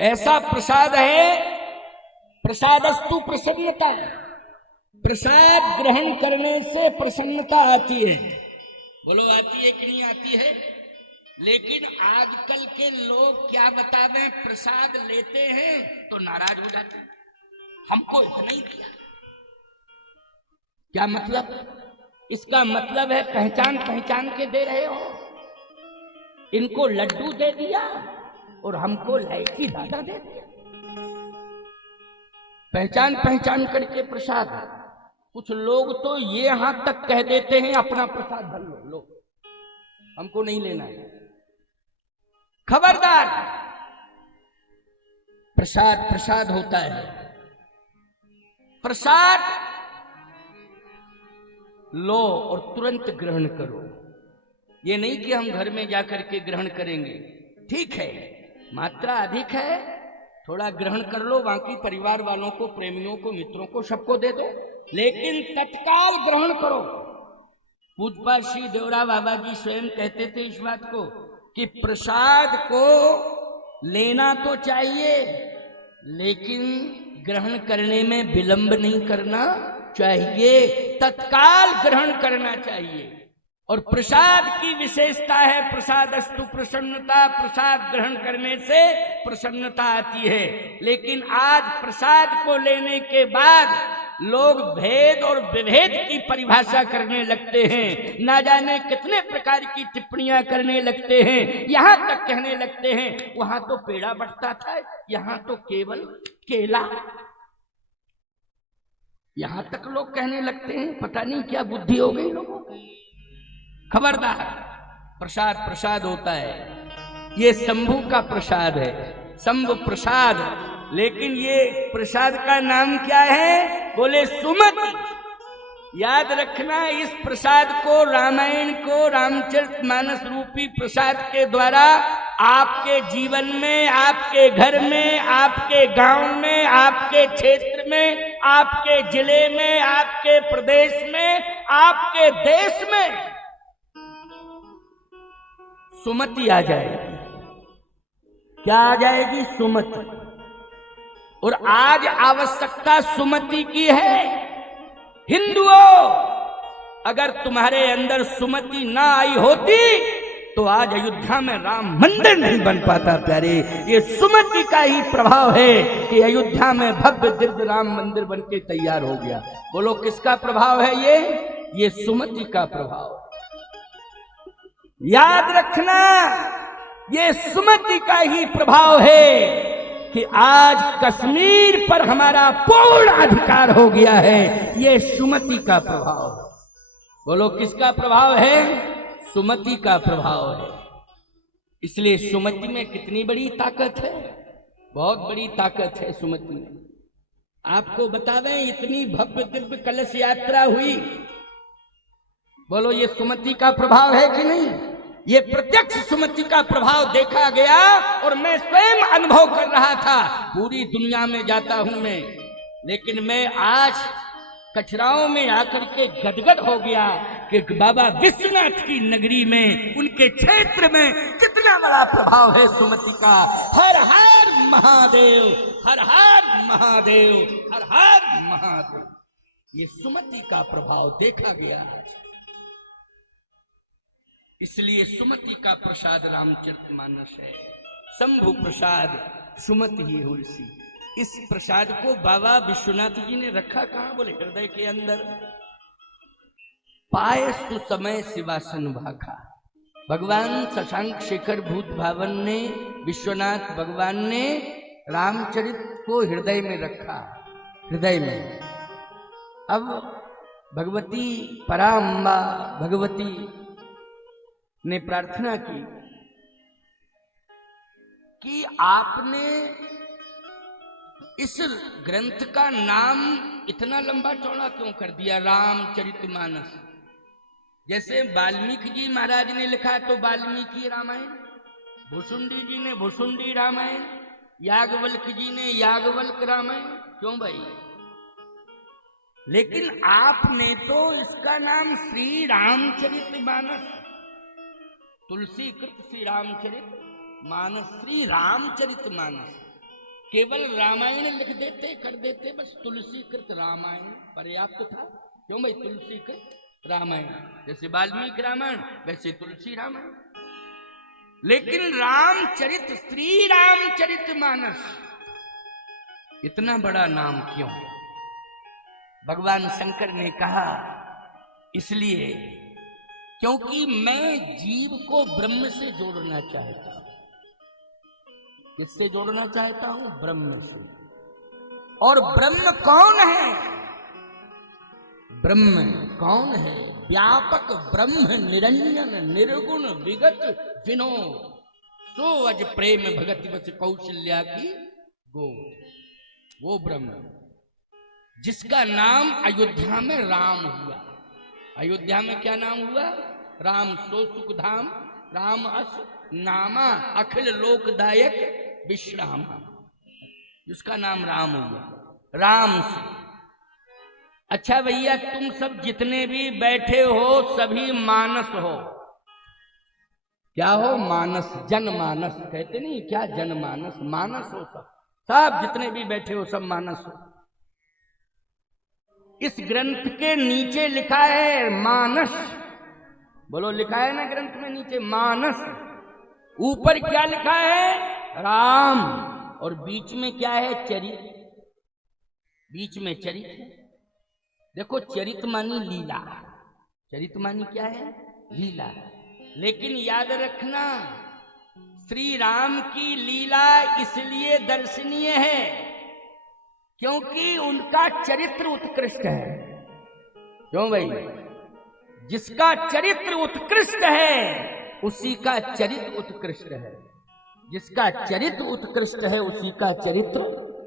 ऐसा प्रसाद है, प्रसादस्तु प्रसन्नता, प्रसाद ग्रहण करने से प्रसन्नता आती है। बोलो आती है कि नहीं आती है? लेकिन आजकल के लोग क्या बतावें, प्रसाद लेते हैं तो नाराज हो जाते हैं, हमको इतना ही दिया। क्या मतलब? इसका मतलब है पहचान पहचान के दे रहे हो। इनको लड्डू दे दिया और हमको लाइची दादा दे दिया। पहचान पहचान करके प्रसाद। कुछ लोग तो ये हाथ तक कह देते हैं अपना प्रसाद भर लो, हमको नहीं लेना है। खबरदार, प्रसाद प्रसाद होता है। प्रसाद लो और तुरंत ग्रहण करो। ये नहीं कि हम घर में जाकर के ग्रहण करेंगे। ठीक है, मात्रा अधिक है, थोड़ा ग्रहण कर लो, बाकी परिवार वालों को, प्रेमियों को, मित्रों को, सबको दे दो, लेकिन तत्काल ग्रहण करो। पूज्य श्री देवरा बाबा जी स्वयं कहते थे इस बात को कि प्रसाद को लेना तो चाहिए, लेकिन ग्रहण करने में विलंब नहीं करना चाहिए, तत्काल ग्रहण करना चाहिए। और प्रसाद की विशेषता है प्रसादस्तु प्रसन्नता, प्रसाद ग्रहण करने से प्रसन्नता आती है। लेकिन आज प्रसाद को लेने के बाद लोग भेद और विभेद की परिभाषा करने लगते हैं, ना जाने कितने प्रकार की टिप्पणियां करने लगते हैं। यहां तक कहने लगते हैं वहां तो पेड़ा बंटता था, यहां तो केवल केला। यहां तक लोग कहने लगते हैं, पता नहीं क्या बुद्धि हो गई लोगों को। खबरदार, प्रसाद प्रसाद होता है। ये शंभू का प्रसाद है, शंभु प्रसाद। लेकिन ये प्रसाद का नाम क्या है? बोले सुमति। याद रखना, इस प्रसाद को, रामायण को, रामचरितमानस रूपी प्रसाद के द्वारा आपके जीवन में, आपके घर में, आपके गांव में, आपके क्षेत्र में, आपके जिले में, आपके प्रदेश में, आपके देश में सुमति आ जाएगी। क्या आ जाएगी? सुमति। और आज आवश्यकता सुमति की है। हिंदुओं, अगर तुम्हारे अंदर सुमति ना आई होती तो आज अयोध्या में राम मंदिर नहीं बन पाता प्यारे। ये सुमति का ही प्रभाव है कि अयोध्या में भव्य दिव्य राम मंदिर बन के तैयार हो गया। बोलो किसका प्रभाव है ये सुमति का प्रभाव। याद रखना, ये सुमति का ही प्रभाव है कि आज कश्मीर पर हमारा पूर्ण अधिकार हो गया है। ये सुमति का प्रभाव। बोलो किसका प्रभाव है? सुमति का प्रभाव है। इसलिए सुमति में कितनी बड़ी ताकत है, बहुत बड़ी ताकत है सुमति में। आपको बता दें, इतनी भव्य दिव्य कलश यात्रा हुई। बोलो ये सुमति का प्रभाव है कि नहीं? ये प्रत्यक्ष सुमति का प्रभाव देखा गया और मैं स्वयं अनुभव कर रहा था। पूरी दुनिया में जाता हूं मैं, लेकिन मैं आज कचराओं में आकर के गदगद हो गया कि बाबा विश्वनाथ की नगरी में, उनके क्षेत्र में कितना बड़ा प्रभाव है सुमति का। हर हर महादेव, हर हर महादेव, हर हर महादेव। ये सुमति का प्रभाव देखा गया है। इसलिए सुमति का प्रसाद रामचरितमानस है। शंभु प्रसाद सुमति ही हुलसी। इस प्रसाद को बाबा विश्वनाथ जी ने रखा कहां? बोले हृदय के अंदर। पाए सुसमय शिवासन भाखा। भगवान शशांक शेखर भूत भावन ने, विश्वनाथ भगवान ने रामचरित को हृदय में रखा, हृदय में। अब भगवती पराम्बा भगवती ने प्रार्थना की कि आपने इस ग्रंथ का नाम इतना लंबा चौड़ा क्यों कर दिया, रामचरितमानस? जैसे वाल्मीकि जी महाराज ने लिखा तो वाल्मीकि रामायण, भुसुंडी जी ने भुसुंडी रामायण, याज्ञवल्क्य जी ने याज्ञवल्क्य रामायण। क्यों भाई? लेकिन आपने तो इसका नाम श्री रामचरितमानस, तुलसी कृत श्री रामचरित मानस, श्री रामचरितमानस। केवल रामायण लिख देते, कर देते, बस तुलसी कृत रामायण पर्याप्त था। क्यों भाई? तुलसी कृत रामायण, जैसे वाल्मीकि रामायण वैसे तुलसी रामायण। लेकिन रामचरित, श्री रामचरित मानस, इतना बड़ा नाम क्यों? भगवान शंकर ने कहा इसलिए क्योंकि मैं जीव को ब्रह्म से जोड़ना चाहता हूं। किससे जोड़ना चाहता हूं? ब्रह्म से। और ब्रह्म कौन है? ब्रह्म कौन है? व्यापक ब्रह्म निरंजन निर्गुण विगत विनोद, सो अज प्रेम भगति बस कौशल्या की गोद। वो ब्रह्म जिसका नाम अयोध्या में राम हुआ। अयोध्या में क्या नाम हुआ? राम। सो सुख धाम राम अस नामा, अखिल लोकदायक विश्राम, जिसका नाम राम हुआ, राम से। अच्छा भैया, तुम सब जितने भी बैठे हो सभी मानस हो। क्या हो? मानस, जनमानस कहते नहीं क्या? जनमानस, मानस हो सब। सब जितने भी बैठे हो सब मानस हो। इस ग्रंथ के नीचे लिखा है मानस। बोलो, लिखा है ना ग्रंथ में नीचे मानस। ऊपर क्या लिखा है? राम। और बीच में क्या है? चरित। बीच में चरित है। देखो, चरित मानी लीला। चरित मानी क्या है? लीला। लेकिन याद रखना, श्री राम की लीला इसलिए दर्शनीय है क्योंकि उनका चरित्र उत्कृष्ट है। क्यों भाई? जिसका चरित्र उत्कृष्ट है उसी का चरित्र उत्कृष्ट है। जिसका चरित्र उत्कृष्ट है उसी का चरित्र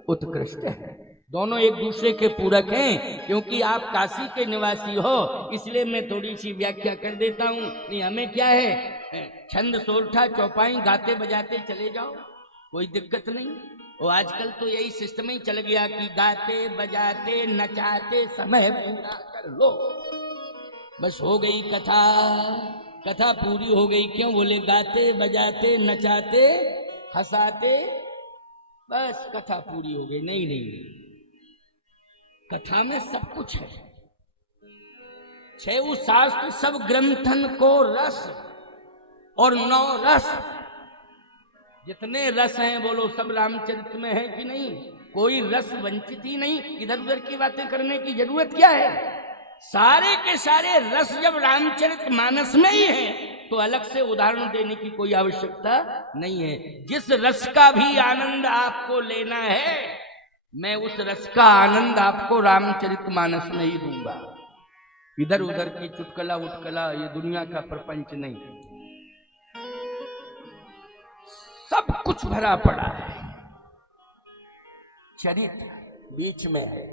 उत्कृष्ट है। दोनों एक दूसरे के पूरक हैं। क्योंकि आप काशी के निवासी हो इसलिए मैं थोड़ी सी व्याख्या कर देता हूं। नहीं, हमें क्या है, छंद सोरठा चौपाई गाते बजाते चले जाओ, कोई दिक्कत नहीं। और आजकल तो यही सिस्टम ही चल गया कि गाते बजाते नचाते समय पूरा कर लो, बस हो गई कथा। कथा पूरी हो गई। क्यों? बोले गाते बजाते नचाते हंसाते, बस कथा पूरी हो गई। नहीं नहीं, कथा में सब कुछ है। छह शास्त्र सब ग्रंथन को रस और 9 रस, जितने रस हैं बोलो सब रामचरित में है कि नहीं? कोई रस वंचित ही नहीं। इधर उधर की बातें करने की जरूरत क्या है? सारे के सारे रस जब रामचरित मानस में ही है तो अलग से उदाहरण देने की कोई आवश्यकता नहीं है। जिस रस का भी आनंद आपको लेना है, मैं उस रस का आनंद आपको रामचरित मानस में ही दूंगा। इधर उधर की चुटकला उटकला, ये दुनिया का प्रपंच नहीं। सब कुछ भरा पड़ा है। चरित्र बीच में है,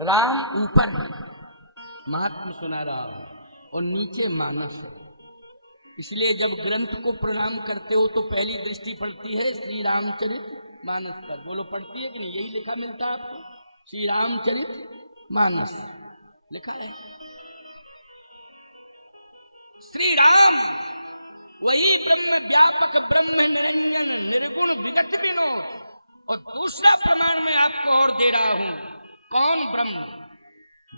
राम ऊपर महात्मा सुना रहा हूं और नीचे मानस है। इसलिए जब ग्रंथ को प्रणाम करते हो तो पहली दृष्टि पड़ती है श्री रामचरित मानस पर। बोलो, पड़ती है कि नहीं? यही लिखा मिलता है आपको, श्री रामचरित मानस लिखा है। श्री राम वही ब्रह्म व्यापक ब्रह्म निरंजन निर्गुण विगत विनोद। और दूसरा प्रमाण मैं आपको और दे रहा हूं। कौन ब्रह्म?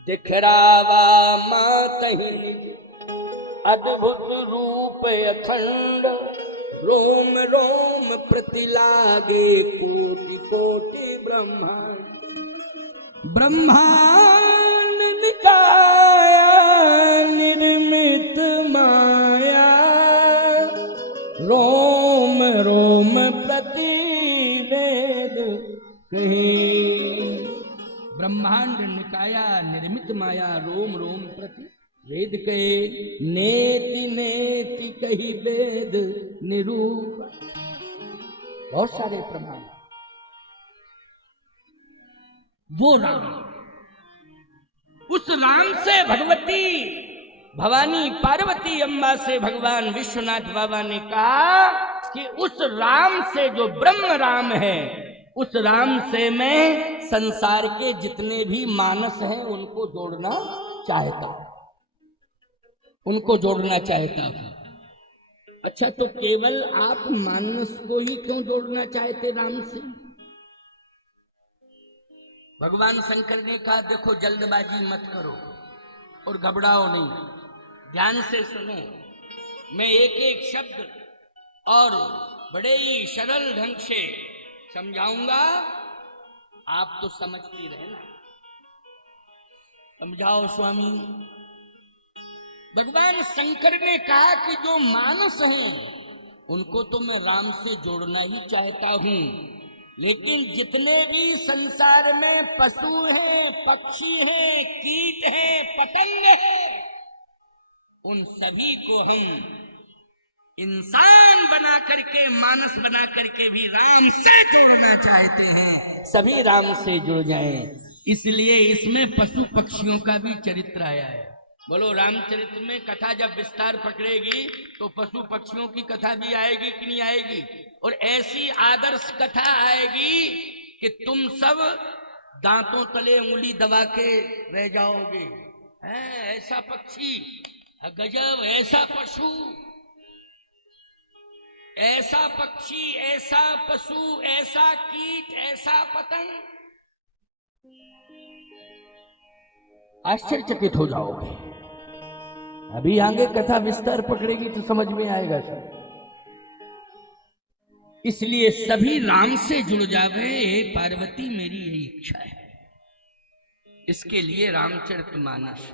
दिखरावा मातहि अद्भुत रूप अखंड, रोम रोम प्रतिलागे कोटि कोटि ब्रह्मांड। ब्रह्मांड निकाया निर्मित माया, रोम रोम प्रति वेद कहीं। ब्रह्मांड निकाया निर्मित माया, रोम रोम प्रति वेद कहे। नेति नेति कही वेद निरूप। बहुत सारे प्रमाण। वो राम, उस राम से भगवती भवानी पार्वती अम्बा से भगवान विश्वनाथ बाबा ने कहा कि उस राम से जो ब्रह्म राम है, उस राम से मैं संसार के जितने भी मानस हैं उनको जोड़ना चाहता हूं, उनको जोड़ना चाहता हूं। अच्छा, तो केवल आप मानस को ही क्यों जोड़ना चाहते राम से? भगवान शंकर ने कहा देखो जल्दबाजी मत करो और घबराओ नहीं, ध्यान से सुनो, मैं एक एक शब्द और बड़े ही सरल ढंग से समझाऊंगा, आप तो समझती रहना। समझाओ स्वामी। भगवान शंकर ने कहा कि जो मानस हैं उनको तो मैं राम से जोड़ना ही चाहता हूं, लेकिन जितने भी संसार में पशु हैं, पक्षी हैं, कीट हैं, पतंग हैं, उन सभी को हम इंसान बना करके, मानस बना करके भी राम से जोड़ना चाहते हैं, सभी राम से जुड़ जाएं। इसलिए इसमें पशु पक्षियों का भी चरित्र आया है। बोलो, रामचरित्र में कथा जब विस्तार पकड़ेगी तो पशु पक्षियों की कथा भी आएगी कि नहीं आएगी? और ऐसी आदर्श कथा आएगी कि तुम सब दांतों तले उंगली दबा के रह जाओगे। ऐसा पक्षी, गजब, ऐसा पशु, ऐसा पक्षी, ऐसा पशु, ऐसा कीट, ऐसा पतंग, आश्चर्यचकित हो जाओगे। अभी आगे कथा विस्तार पकड़ेगी तो समझ में आएगा सब। इसलिए सभी राम से जुड़ जावे, पार्वती मेरी यही इच्छा है। इसके लिए रामचरितमानस